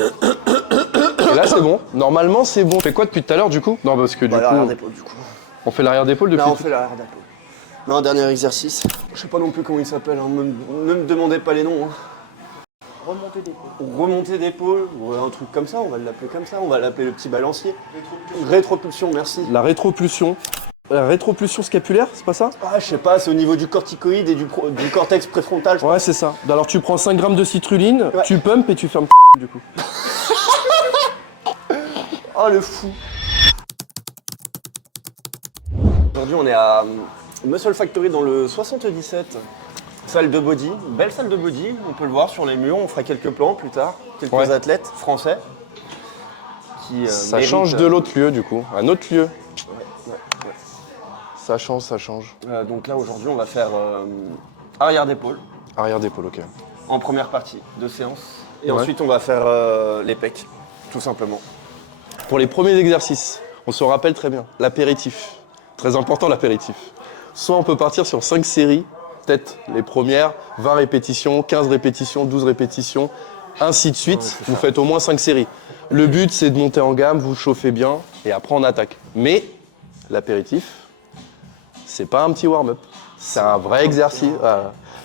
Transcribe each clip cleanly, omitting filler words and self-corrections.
Et là, c'est bon. Normalement, c'est bon. On fait quoi depuis tout à l'heure, du coup? Non, parce que du coup... L'arrière d'épaule, du coup. On fait l'arrière d'épaule depuis... Là, on fait l'arrière d'épaule. Non, dernier exercice. Je sais pas non plus comment il s'appelle, hein. Ne me demandez pas les noms. Hein. Remontée d'épaule. Remontée d'épaule, ouais, un truc comme ça, on va l'appeler comme ça, on va l'appeler le petit balancier. Rétropulsion, merci. La rétropulsion. La rétropulsion scapulaire, c'est pas ça? Ah, je sais pas, c'est au niveau du corticoïde et du cortex préfrontal, je Ouais, c'est ça. Alors tu prends 5 grammes de citrulline, Ouais. tu pumpes et tu fermes du coup. Oh, le fou. Aujourd'hui, on est à Muscle Factory dans le 77. Salle de body, belle salle de body, on peut le voir sur les murs, on fera quelques plans plus tard. Quelques Ouais. athlètes français qui Ça méritent, change de l'autre lieu du coup. Un autre lieu. ouais. Ça change, ça change. Donc là, aujourd'hui, on va faire arrière d'épaule Arrière d'épaule, ok. en première partie de séance. Et Ouais. ensuite, on va faire les pecs, tout simplement. Pour les premiers exercices, on se rappelle très bien, l'apéritif. Très important l'apéritif. Soit on peut partir sur 5 séries, peut-être les premières, 20 répétitions, 15 répétitions, 12 répétitions, ainsi de suite. Ouais, c'est Vous ça. faites au moins 5 séries. Le but, c'est de monter en gamme, vous chauffez bien, et après on attaque. Mais l'apéritif, c'est pas un petit warm-up. C'est un vrai exercice.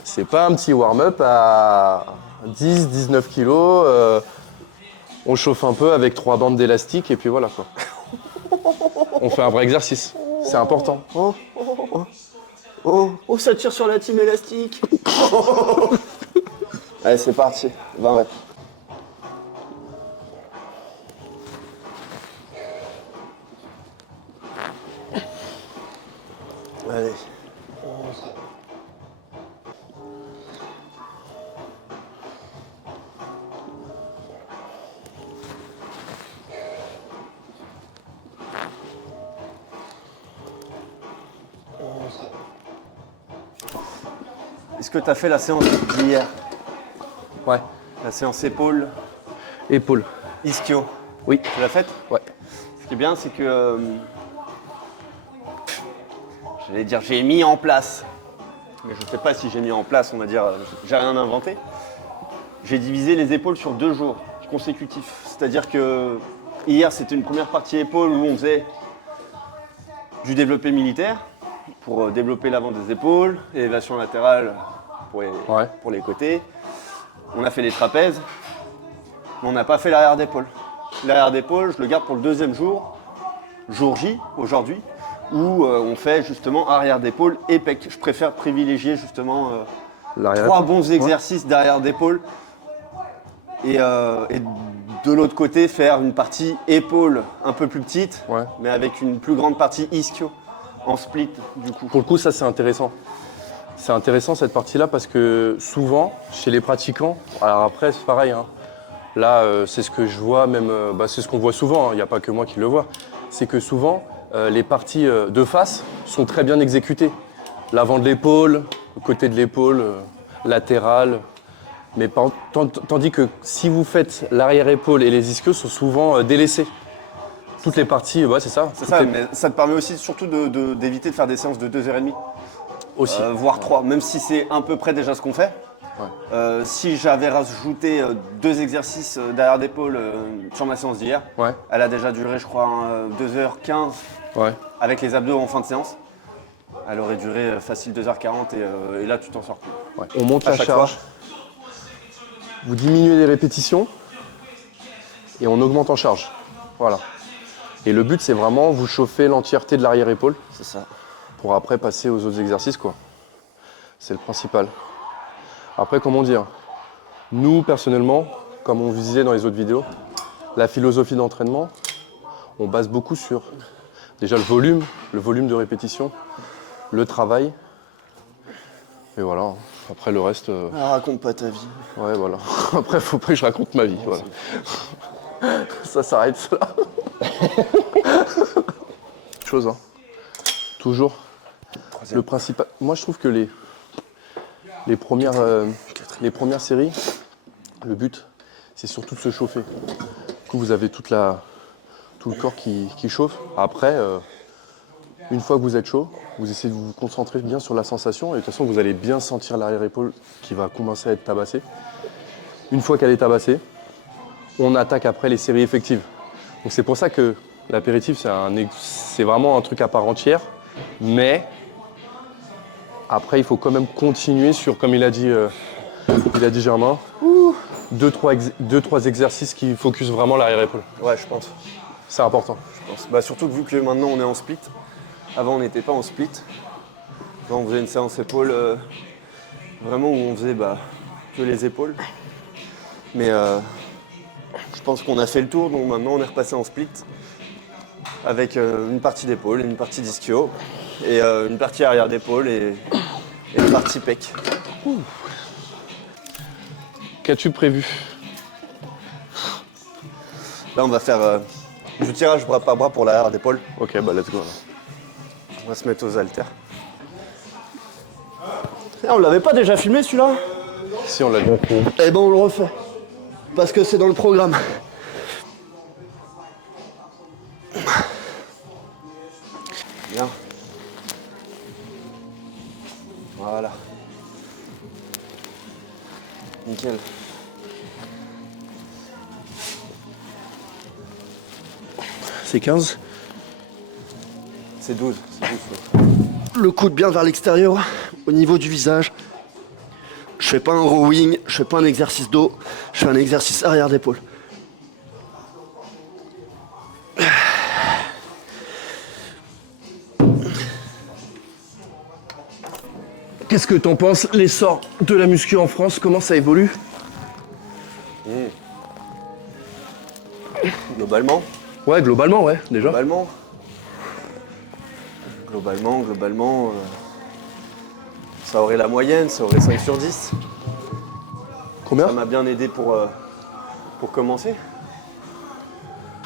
C'est pas un petit warm-up à 10, 19 kilos. On chauffe un peu avec 3 bandes d'élastique et puis voilà quoi. On fait un vrai exercice. C'est important. Oh, ça tire sur la team élastique. Allez, c'est parti. 20 reps. Allez. Est-ce que tu as fait la séance d'hier? Ouais. La séance épaule, Épaule. ischio. Oui. Tu l'as faite? Ouais. Ce qui est bien, c'est que. J'allais dire, j'ai mis en place. Mais je ne sais pas si j'ai mis en place, on va dire, j'ai rien inventé. J'ai divisé les épaules sur 2 jours consécutifs. C'est-à-dire que hier, c'était une première partie épaule où on faisait du développé militaire pour développer l'avant des épaules, élévation latérale pour les côtés. On a fait les trapèzes, mais on n'a pas fait l'arrière d'épaule. L'arrière d'épaule, je le garde pour le 2e jour, jour J, aujourd'hui, où on fait justement arrière d'épaule et pec. Je préfère privilégier justement L'arrière. 3 bons exercices d'arrière d'épaule et de l'autre côté faire une partie épaule un peu plus petite, Ouais. mais avec une plus grande partie ischio en split du coup. Pour le coup, ça c'est intéressant. C'est intéressant cette partie-là parce que souvent, chez les pratiquants, alors après c'est pareil, hein. Là c'est ce que je vois, même c'est ce qu'on voit souvent, hein. Il n'y a pas que moi qui le vois, c'est que souvent les parties de face sont très bien exécutées. L'avant de l'épaule, le côté de l'épaule, latéral. Mais tandis que si vous faites l'arrière-épaule et les ischios sont souvent délaissés. Toutes les parties, c'est ça. C'est Toutes ça, les- mais ça te permet aussi surtout d'éviter de faire des séances de 2h30, Aussi. voire 3, même si c'est à peu près déjà ce qu'on fait. Si j'avais rajouté 2 exercices derrière d'épaule sur ma séance d'hier, Ouais, elle a déjà duré, je crois, 2h15 ouais. avec les abdos en fin de séance. Elle aurait duré facile 2h40 et là tu t'en sors plus. Ouais. On monte À la chaque charge. fois. Vous diminuez les répétitions et on augmente en charge. Voilà. Et le but, c'est vraiment vous chauffer l'entièreté de l'arrière-épaule C'est ça. pour après passer aux autres exercices, quoi. C'est le principal. Après, comment dire, nous, personnellement, comme on disait dans les autres vidéos, la philosophie d'entraînement, on base beaucoup sur déjà le volume de répétition, le travail. Et voilà. Après, le reste, Ah, raconte pas ta vie. ouais, voilà. Après, faut pas que je raconte ma vie, voilà. Ça s'arrête là. Chose, hein. Toujours. Le principal. Moi, je trouve que les premières séries, le but, c'est surtout de se chauffer. Du coup, vous avez tout le corps qui chauffe. Après, une fois que vous êtes chaud, vous essayez de vous concentrer bien sur la sensation. Et de toute façon, vous allez bien sentir l'arrière-épaule qui va commencer à être tabassée. Une fois qu'elle est tabassée, on attaque après les séries effectives. Donc c'est pour ça que l'apéritif, c'est vraiment un truc à part entière. Mais après, il faut quand même continuer sur, comme il a dit Germain, 2-3 exercices qui focus vraiment l'arrière-épaule. Ouais, je pense. C'est important. Bah, surtout que vu que maintenant on est en split. Avant on n'était pas en split. Quand on faisait une séance épaules, vraiment où on faisait que les épaules. Mais je pense qu'on a fait le tour, donc maintenant on est repassé en split. Avec une partie d'épaule, une partie d'ischio, et une partie arrière d'épaule et une partie pec. Qu'as-tu prévu? Là on va faire du tirage bras par bras pour l'arrière d'épaule. Ok, bah let's go. On va se mettre aux haltères. On l'avait pas déjà filmé celui-là? Si, on l'a déjà fait. Eh ben on le refait. Parce que c'est dans le programme. Bien. Voilà. Nickel. C'est 15? C'est 12. Le coude bien vers l'extérieur, au niveau du visage. Je fais pas un rowing, je fais pas un exercice dos, je fais un exercice arrière d'épaule. Qu'est-ce que t'en penses? L'essor de la muscu en France, comment ça évolue? Globalement, Ouais, globalement, ouais, déjà. Globalement, ça aurait la moyenne, ça aurait 5 sur 10. Combien? Ça m'a bien aidé pour commencer.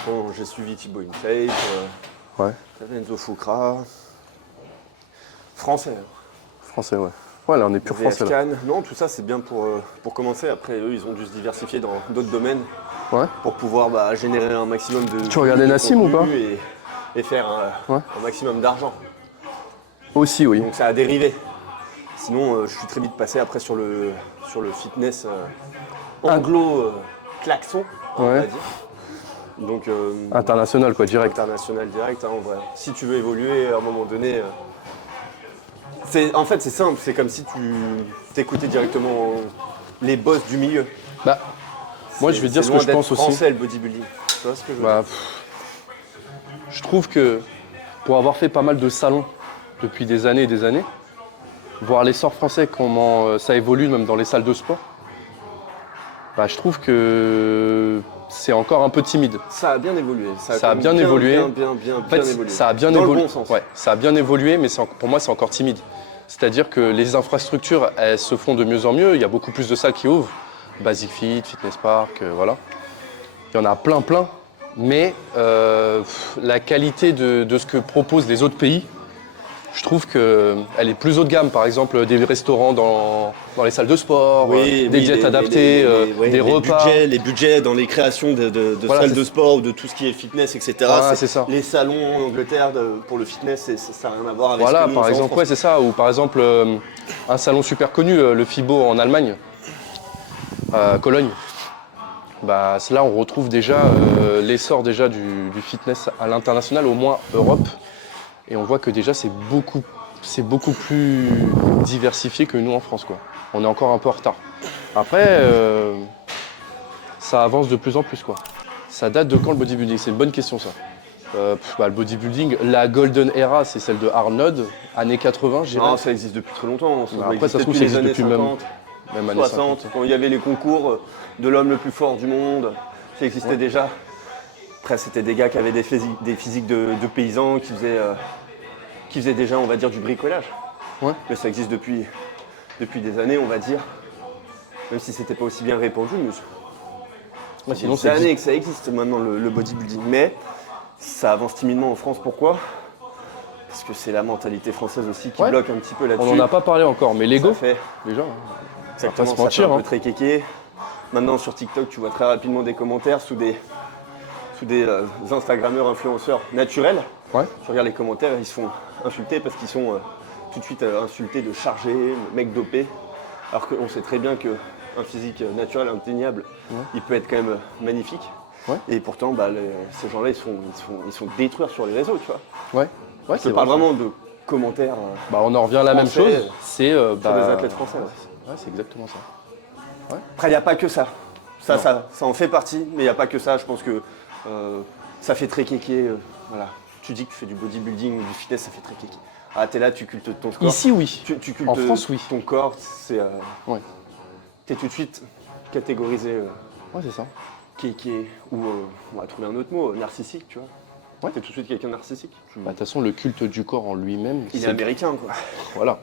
Bon, j'ai suivi Thibaut InShape, Ouais. Enzo Fukra. Français. Français, ouais. Ouais, là, on est pur français, là. VF-Can. Non, tout ça, c'est bien pour commencer. Après, eux, ils ont dû se diversifier dans d'autres domaines Ouais. pour pouvoir générer un maximum de... Tu regardais de Nassim ou contenu et faire Ouais. un maximum d'argent. Aussi, oui. Donc ça a dérivé. Sinon, je suis très vite passé après sur le fitness anglo-klaxon, on Ouais. va dire. Donc, International, quoi, direct. international direct, hein, en vrai. Si tu veux évoluer, à un moment donné... en fait, c'est simple. C'est comme si tu t'écoutais directement les boss du milieu. Bah, moi, je vais te dire ce que je pense aussi. C'est français, le bodybuilding. Tu vois ce que je veux Bah, dire? je trouve que pour avoir fait pas mal de salons depuis des années et des années, voir l'essor français, comment ça évolue même dans les salles de sport, bah, je trouve que c'est encore un peu timide. Ça a bien évolué. Ça a quand même bien évolué. Bien En fait, évolué. ça a bien Dans évolué. le bon sens. Ouais, ça a bien évolué, mais pour moi, c'est encore timide. C'est-à-dire que les infrastructures, elles se font de mieux en mieux. Il y a beaucoup plus de salles qui ouvrent. Basic Fit, Fitness Park, voilà. Il y en a plein. Mais la qualité de ce que proposent les autres pays, je trouve qu'elle est plus haut de gamme. Par exemple, des restaurants dans les salles de sport, des diètes adaptées, des repas. Les budgets dans les créations de Voilà, salles c'est de sport ou de tout ce qui est fitness, etc. Voilà, c'est ça. Les salons en Angleterre pour le fitness, ça n'a rien à voir avec Voilà, ce que nous, par on fait en exemple, France. ouais, c'est ça. Ou par exemple, un salon super connu, le FIBO en Allemagne, Cologne. Bah, là, on retrouve déjà l'essor déjà du fitness à l'international, au moins Europe. Et on voit que déjà, c'est beaucoup plus diversifié que nous en France, quoi. On est encore un peu en retard. Après, ça avance de plus en plus, quoi. Ça date de quand le bodybuilding? C'est une bonne question, ça. Le bodybuilding, la golden era, c'est celle de Arnold, années 80, je dirais. Non, ça existe depuis très longtemps. Après, ça se trouve, ça existe depuis même années 60, 50. quand il y avait les concours de l'homme le plus fort du monde, ça existait déjà. Après, c'était des gars qui avaient des physiques de paysans, qui faisaient déjà, on va dire, du bricolage. Ouais. Mais ça existe depuis des années, on va dire. Même si c'était pas aussi bien répandu, mais Ouais, sinon, c'est des années que ça existe maintenant, le bodybuilding. Mais ça avance timidement en France. Pourquoi? Parce que c'est la mentalité française aussi qui Ouais. bloque un petit peu là-dessus. On n'en a pas parlé encore, mais l'ego, Ça fait, déjà. exactement, se ça mentir, fait un hein. peu très kéké. Maintenant sur TikTok, tu vois très rapidement des commentaires sous des Instagrammeurs influenceurs naturels. Ouais. Tu regardes les commentaires, ils se font insulter parce qu'ils sont tout de suite insultés de chargés, mec dopé. Alors qu'on sait très bien qu'un un physique naturel, indéniable, il peut être quand même magnifique. Ouais. Et pourtant, bah, ces gens-là, ils sont détruits sur les réseaux, tu vois. Ouais, Je parle vraiment de commentaires Bah, on en revient à la même français, chose. C'est sur des athlètes français. Ouais, c'est exactement ça. Après, il n'y a pas que ça. Ça en fait partie, mais il n'y a pas que ça. Je pense que ça fait très kéké. Voilà. Tu dis que tu fais du bodybuilding ou du fitness, ça fait très kéké. Ah, t'es là, tu cultes ton corps. Ici, oui. Tu cultes En France, oui. ton corps. C'est, Ouais. t'es tout de suite catégorisé Ouais, c'est ça. kéké ou on va trouver un autre mot, narcissique, tu vois. Ouais. T'es tout de suite quelqu'un de narcissique. Bah, de toute façon, le culte du corps en lui-même, Il est américain, quoi. Voilà.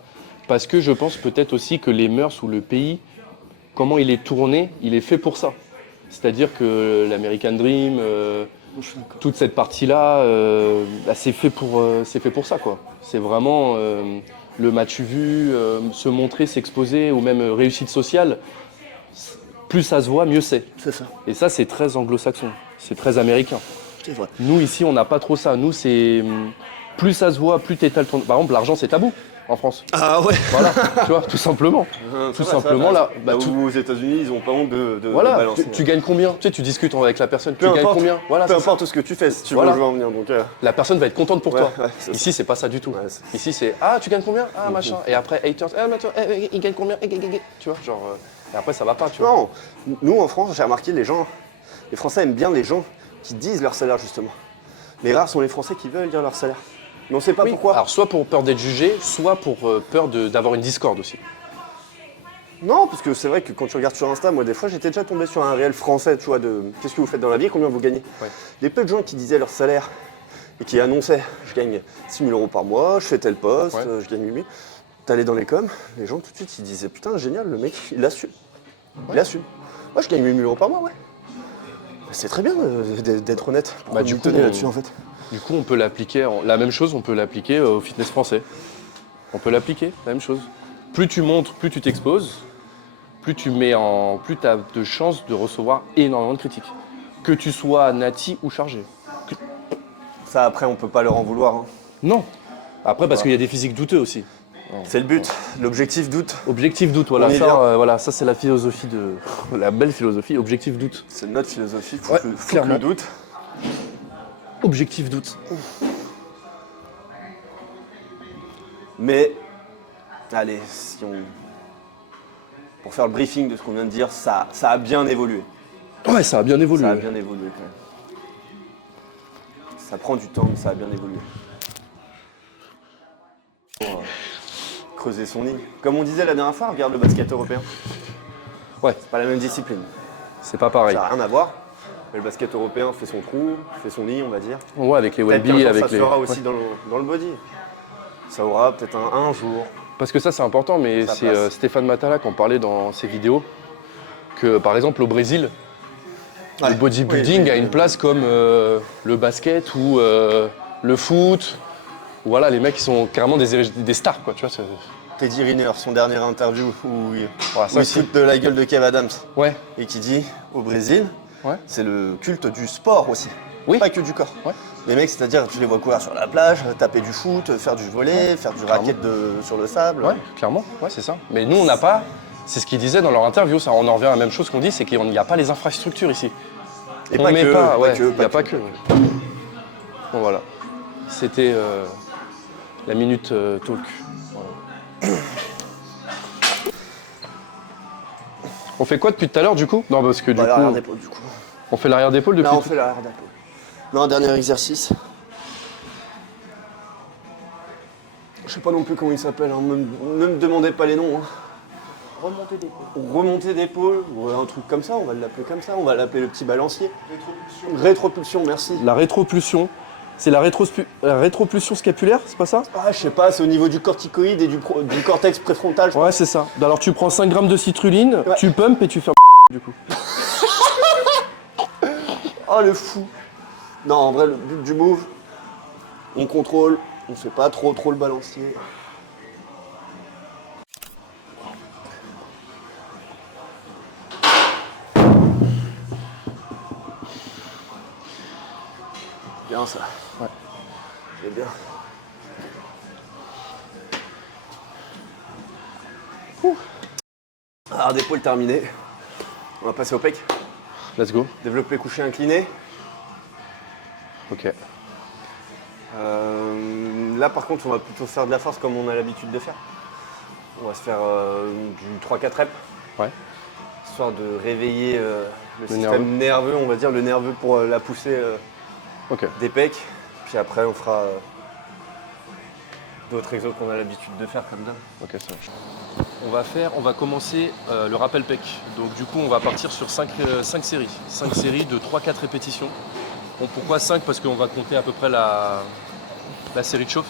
Parce que je pense peut-être aussi que les mœurs ou le pays, comment il est tourné, il est fait pour ça. C'est-à-dire que l'American Dream, toute cette partie-là, bah, c'est fait pour ça, quoi. C'est vraiment le m'as-tu vu, se montrer, s'exposer, ou même réussite sociale. Plus ça se voit, mieux c'est. C'est ça. Et ça, c'est très anglo-saxon, c'est très américain. C'est vrai. Nous, ici, on n'a pas trop ça. Nous, c'est plus ça se voit, plus t'étales ton... Par exemple, l'argent, c'est tabou en France. Ah ouais. Voilà, tu vois, tout simplement. Tout simplement, là, bah, aux États-Unis, ils ont pas honte de Voilà, balancer. tu gagnes combien? Tu sais, tu discutes avec la personne, Peu tu gagnes importe. combien? Voilà, Peu c'est ça. importe ce que tu fais, si tu Voilà. veux où je veux en venir. Donc, La personne va être contente pour Ouais, toi. ouais, c'est Ici, c'est pas ça du tout. Ouais, c'est- Ici, c'est ah, tu gagnes combien? Ah, machin. Et après, haters, ah, mais attends, il gagne combien? Tu vois, genre. Et après, ça va pas, tu vois. Non, nous en France, j'ai remarqué les Français aiment bien les gens qui disent leur salaire justement. Mais rares sont les Français qui veulent dire leur salaire. Mais on sait pas Oui. pourquoi. Alors, soit pour peur d'être jugé, soit pour peur d'avoir une discorde aussi. Non, parce que c'est vrai que quand tu regardes sur Insta, moi des fois j'étais déjà tombé sur un réel français, tu vois, de qu'est-ce que vous faites dans la vie, combien vous gagnez. Ouais. Les peu de gens qui disaient leur salaire et qui annonçaient je gagne 6 000 euros par mois, je fais tel poste, Ouais. je gagne 8 000. T'allais dans les coms, les gens tout de suite ils disaient putain génial, le mec il assume. Il assume. Moi je gagne 8 000 euros par mois, ouais. C'est très bien d'être honnête. Pourquoi Du vous coup, tenez là-dessus en fait. Du coup, on peut l'appliquer, la même chose, on peut l'appliquer au fitness français. On peut l'appliquer, la même chose. Plus tu montres, plus tu t'exposes, plus tu as de chances de recevoir énormément de critiques. Que tu sois nati ou chargé. Ça après on peut pas leur en vouloir. Hein. Non. Après, parce qu'il y a des physiques douteux aussi. C'est le but, l'objectif doute. Objectif doute, voilà. On y vient. Voilà, ça c'est la philosophie la belle philosophie, objectif doute. C'est notre philosophie, faut Ouais, que faut clairement. que le doute. Objectif doute. Mais, allez, si on... Pour faire le briefing de ce qu'on vient de dire, ça a bien évolué. Ouais, ça a bien évolué. Ça a bien évolué quand même. Ça prend du temps, mais ça a bien évolué. Pour creuser son nid. Comme on disait la dernière fois, regarde le basket européen. Ouais, C'est pas la même discipline. c'est pas pareil. Ça n'a rien à voir. Mais le basket européen fait son trou, fait son nid, on va dire. Ouais, avec les Peut-être qu'un Welby, jour, avec ça se les. fera aussi Ouais. dans le body. Ça aura peut-être un jour. Parce que ça, c'est important, mais Sa c'est place. Stéphane Matala qui en parlait dans ses vidéos, que par exemple au Brésil, Ouais. le bodybuilding Oui, a une place comme le basket ou le foot. Voilà, les mecs, ils sont carrément des stars, quoi, tu vois. Teddy Riner, son dernier interview où il Voilà, ça où il se aussi. fout de la gueule de Kev Adams Ouais, et qui dit au Brésil, ouais. c'est le culte du sport aussi, Oui. pas que du corps. Ouais. Les mecs, c'est-à-dire, tu les vois courir sur la plage, taper du foot, faire du volley, faire du racket sur le sable. Ouais, clairement, ouais, c'est ça. Mais nous, on n'a pas, c'est ce qu'ils disaient dans leur interview, ça, on en revient à la même chose qu'on dit, c'est qu'il n'y a pas les infrastructures ici. Et on pas met que, pas, pas ouais, que, il n'y a pas pas que. Bon, voilà. C'était la minute talk. Voilà. On fait quoi depuis tout à l'heure du coup? Non, parce que du Bah, l'arrière coup, d'épaule, du coup. on fait l'arrière d'épaule depuis Là, on tout- fait l'arrière d'épaule. Non, dernier exercice. Je sais pas non plus comment il s'appelle, hein. Ne me demandez pas les noms. Hein. Remontée d'épaule. Remontée d'épaule, ou un truc comme ça, on va l'appeler comme ça, on va l'appeler le petit balancier. Rétropulsion, merci. La rétropulsion. C'est la rétropulsion scapulaire, c'est pas ça? Ah, je sais pas, c'est au niveau du corticoïde et du cortex préfrontal. Je crois. Ouais, c'est ça. Alors tu prends 5 grammes de citrulline, Ouais. tu pumpes et tu fais du coup. Oh, le fou. Non, en vrai, le but du move, on contrôle, on fait pas trop le balancier. Bien ça. Ouais. C'est bien. Ouh. Arrière d'épaule terminé. On va passer au pec. Let's go. Développé couché incliné. Ok. Là par contre on va plutôt faire de la force comme on a l'habitude de faire. On va se faire du 3-4 reps. Ouais. Histoire de réveiller le système nerveux. nerveux, on va dire le nerveux pour la poussée Ok. des pecs. Puis après on fera d'autres exos qu'on a l'habitude de faire comme d'hab. Ok, ça marche. On va commencer le rappel pec. Donc du coup on va partir sur 5 séries. 5 séries de 3-4 répétitions. Bon, pourquoi 5? Parce qu'on va compter à peu près la série de chauffe.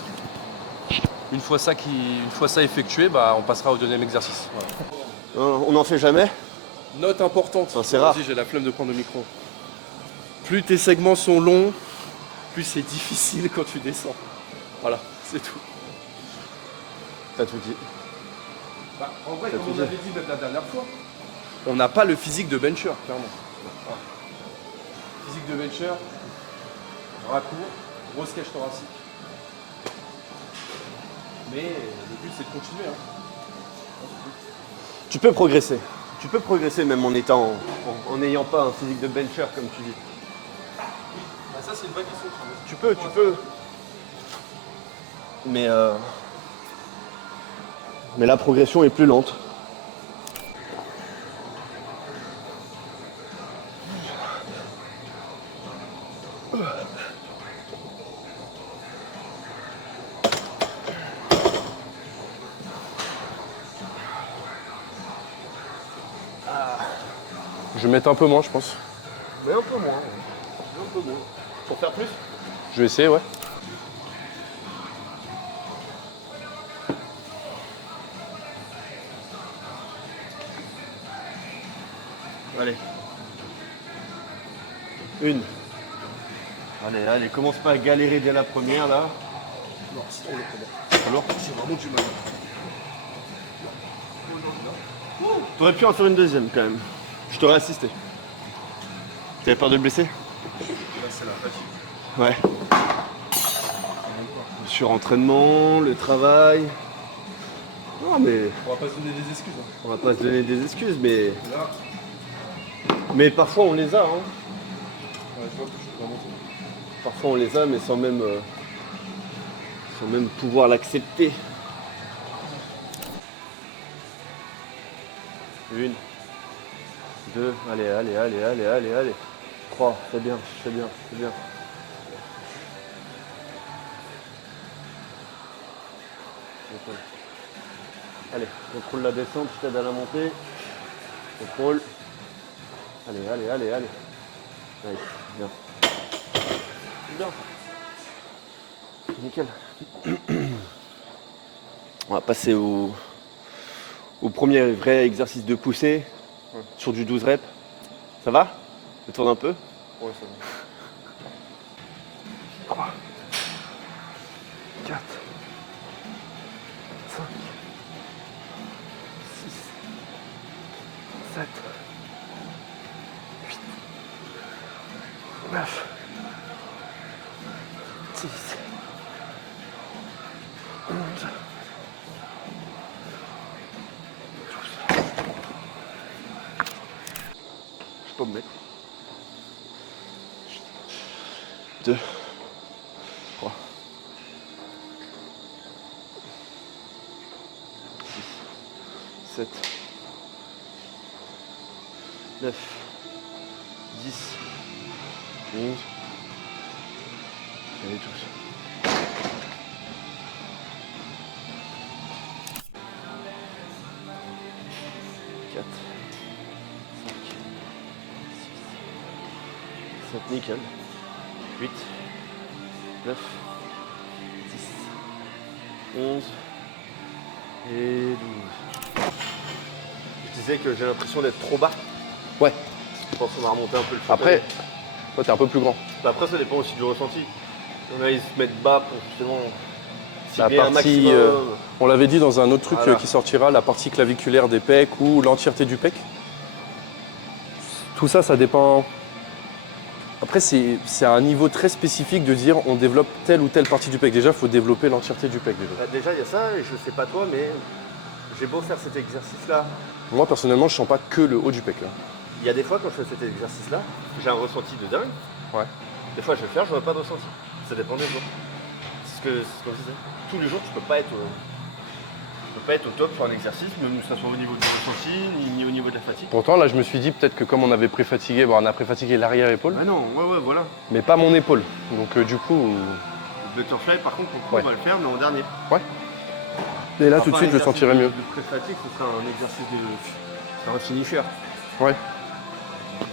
Une fois ça effectué, on passera au deuxième exercice. Voilà. On n'en fait jamais. Note importante, Ça, c'est rare. Vas-y, j'ai la flemme de prendre le micro. Plus tes segments sont longs, plus c'est difficile quand tu descends. Voilà, c'est tout. T'as tout dit. En vrai, T'as comme tout on dit. avait dit même la dernière fois, on n'a pas le physique de bencher, clairement. Voilà. Physique de bencher, bras courts, grosse cage thoracique. Mais le but c'est de continuer. Tu peux progresser. Tu peux progresser même en n'ayant pas un physique de bencher comme tu dis. Ça c'est une vraie question. Tu peux. Mais la progression est plus lente. Je vais mettre un peu moins, je pense. Mais un peu moins. Pour faire plus? Je vais essayer, ouais. Allez. Une. Allez, commence pas à galérer dès la première là. Non, c'est trop le Alors, J'ai vraiment du mal. t'aurais pu en faire une deuxième quand même. Je t'aurais assisté. T'avais peur de te blesser? Là c'est la fatigue. Ouais. Le surentraînement, le travail. Non mais On va pas se donner des excuses. on va pas se donner des excuses, mais Là, parfois on les a. Hein. je vois que je suis vraiment trop. Parfois on les a, mais sans même pouvoir l'accepter. Une, deux, allez. 3, c'est bien. Allez, contrôle la descente, je t'aide à la montée. Contrôle. Allez. Nice, bien. Bien. Nickel. On va passer au premier vrai exercice de poussée sur du 12 reps. Ça va? Je tourne un peu. Ouais, ça va. 3, 4, 5, 6, 7, 8, 9, 10, 11, 12. Je peux me mettre. 2, 3, 6, 7, 9, 10, 11 et 12. Nickel. 8, 9, 10, 11 et 12. Je disais que j'ai l'impression d'être trop bas. Ouais. Je pense qu'on va remonter un peu le fauteuil. Après, toi, t'es un peu plus grand. Après, ça dépend aussi du ressenti. Il y en a, ils se mettent bas pour justement La cibler un partie, maximum. on l'avait dit dans un autre truc Voilà. qui sortira, la partie claviculaire des pecs ou l'entièreté du pec. Tout ça, ça dépend. Après, c'est à un niveau très spécifique de dire on développe telle ou telle partie du pec. Déjà, il faut développer l'entièreté du pec. Déjà, il y a ça, et je sais pas toi, mais j'ai beau faire cet exercice-là. Moi, personnellement, je sens pas que le haut du pec. Là. Il y a des fois quand je fais cet exercice-là, j'ai un ressenti de dingue. Ouais. Des fois je vais le faire, je vois pas de ressenti. Ça dépend des jours. C'est ce que je disais. Tous les jours tu peux pas être au top sur un exercice, même que ce soit au niveau du ressenti, ni au niveau de la fatigue. Pourtant, là, je me suis dit peut-être que comme on avait préfatigué, bon, on a préfatigué l'arrière-épaule, Ah non, ouais, voilà. mais pas mon épaule. Donc du coup... Le butterfly par contre, on va le faire, mais en dernier. Ouais. Et là, Enfin, tout de pas suite, un je le sentirais mieux. exercice de pré-fatigue, ce sera un exercice c'est un finisher. Ouais.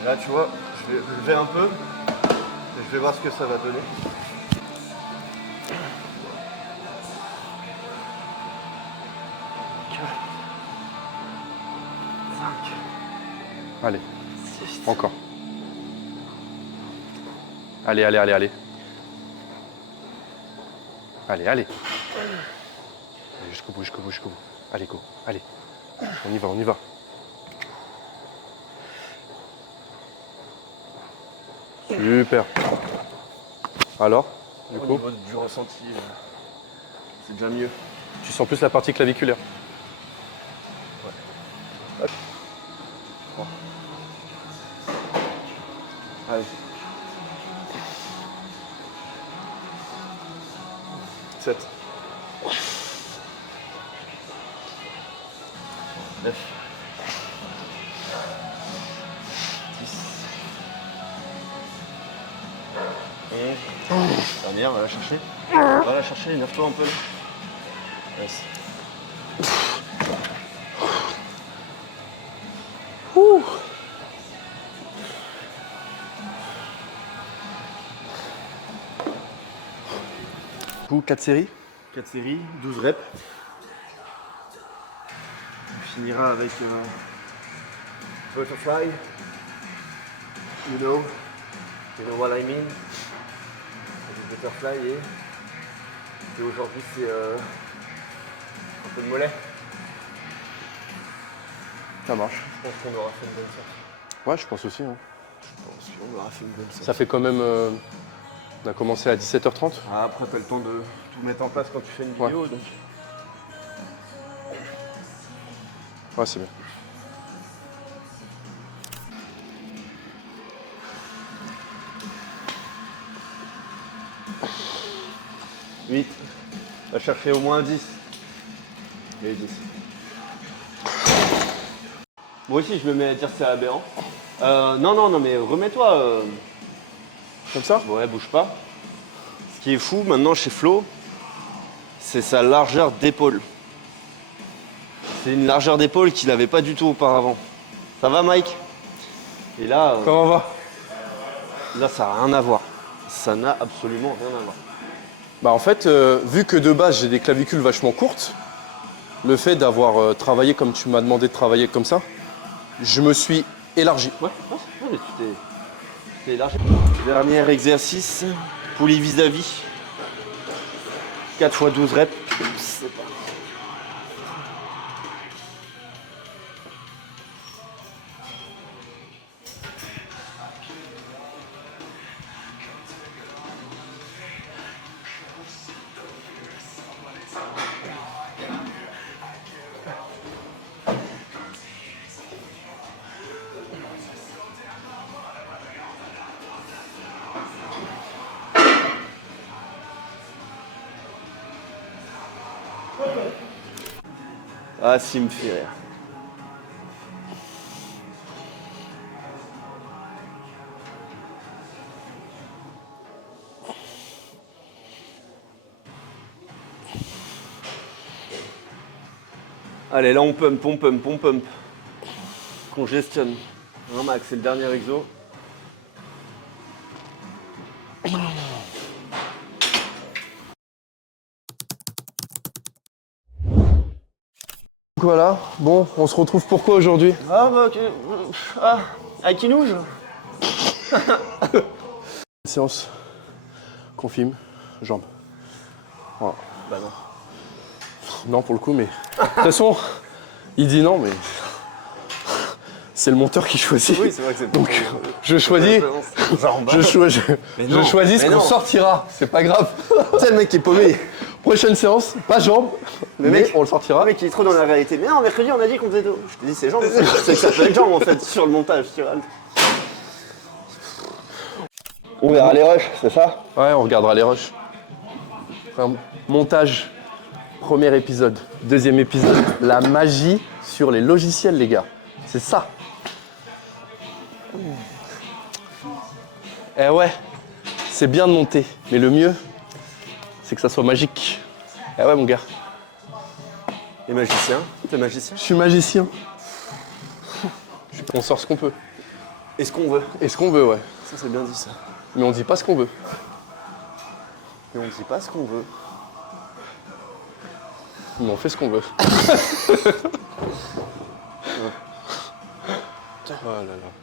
Et là, tu vois, je vais lever un peu et je vais voir ce que ça va donner. Allez. Encore. Allez. Allez. Allez, jusqu'au bout. Allez, go. Allez. On y va. Super. Alors, du Au coup, niveau du ressenti, c'est déjà mieux. tu sens plus la partie claviculaire. Allez. 7. 9. 10. 11. Dernière, va la chercher. Va la chercher, énerve-toi un peu. Yes. Du coup, 4 séries. 4 séries, 12 reps. On finira avec butterfly. You know what I mean. Le butterfly et aujourd'hui c'est un peu de mollet. Ça marche. Je pense qu'on aura fait une bonne séance. Ouais, je pense aussi. Hein. Je pense qu'on aura fait une bonne séance. Ça fait quand même... on a commencé à 17h30. Ah, après t'as le temps de tout mettre en place quand tu fais une vidéo donc. Ouais, c'est bien. Huit. On va chercher au moins 10. Et 10. Moi aussi je me mets à dire c'est aberrant. Non mais remets-toi. Comme ça? Ouais, bouge pas. Ce qui est fou maintenant chez Flo, c'est sa largeur d'épaule. C'est une largeur d'épaule qu'il n'avait pas du tout auparavant. Ça va Mike? Et là, Comment va? là ça n'a rien à voir. Ça n'a absolument rien à voir. Bah en fait, vu que de base j'ai des clavicules vachement courtes, le fait d'avoir travaillé comme tu m'as demandé de travailler comme ça, je me suis élargi. Ouais, mais tu t'es élargi. Dernier exercice, poulie vis-à-vis. 4 x 12 reps. C'est pas... Ah, si, me fait rire. Allez, là on pump. Congestionne. Un max, c'est le dernier exo. Voilà, bon, on se retrouve pourquoi aujourd'hui? Ah bah ok. Ah, avec qui nous Séance. Confirme, jambes. Voilà. Bah non. Non pour le coup, mais... De toute façon, il dit non, mais... C'est le monteur qui choisit. Oui, c'est vrai que c'est Donc, je choisis... Je choisis ce qu'on sortira, c'est pas grave. C'est le mec qui est paumé. Prochaine séance, pas jambes, Le mais mec- on le sortira. Le mec, il est trop dans la réalité. Mais non, mercredi, on a dit qu'on faisait dos. Je te dis, c'est jambes. C'est que ça peut être jambes, en fait, sur le montage, tu vois. On verra les rushs, c'est ça? Ouais, on regardera les rushs. Enfin, montage, premier épisode. Deuxième épisode, la magie sur les logiciels, les gars. C'est ça. Eh ouais, c'est bien de monter, mais le mieux, c'est que ça soit magique. Eh ouais, mon gars, Les magiciens, t'es magicien? je suis magicien. On sort ce qu'on peut. Et ce qu'on veut. Et ce qu'on veut, ouais. Ça, c'est bien dit, ça. Mais on dit pas ce qu'on veut. Mais on ne dit pas ce qu'on veut. Mais on fait ce qu'on veut. Oh là là.